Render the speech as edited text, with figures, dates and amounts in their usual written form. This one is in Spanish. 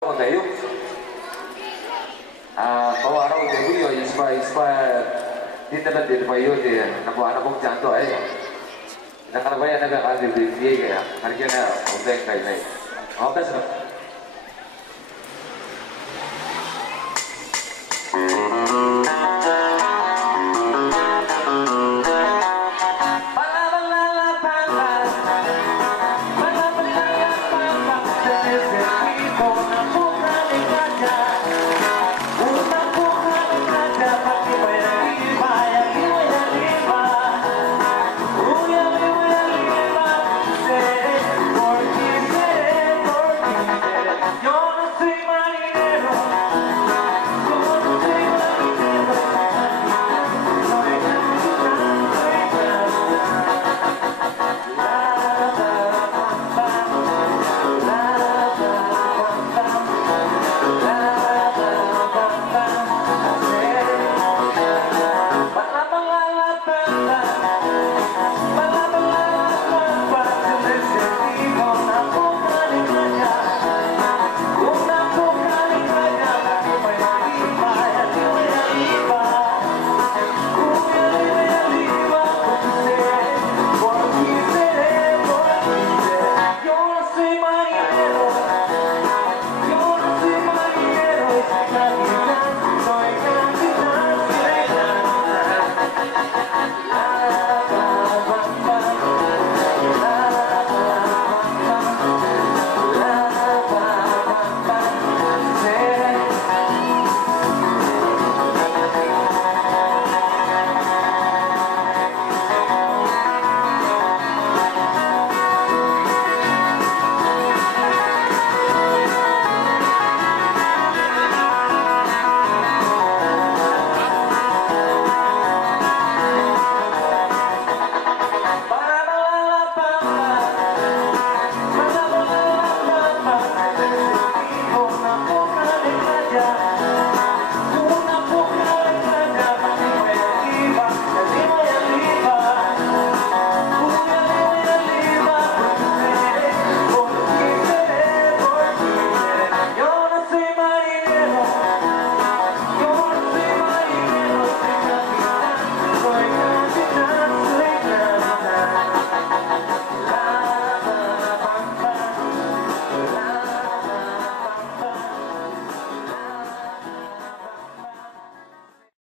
tayo. Kau arau dia punya ispa di tempat dia payo dia naku anak pun janto ay. Nakarabayan na ka kasi dia kaya harga na ubeng kay nay. Okay sir.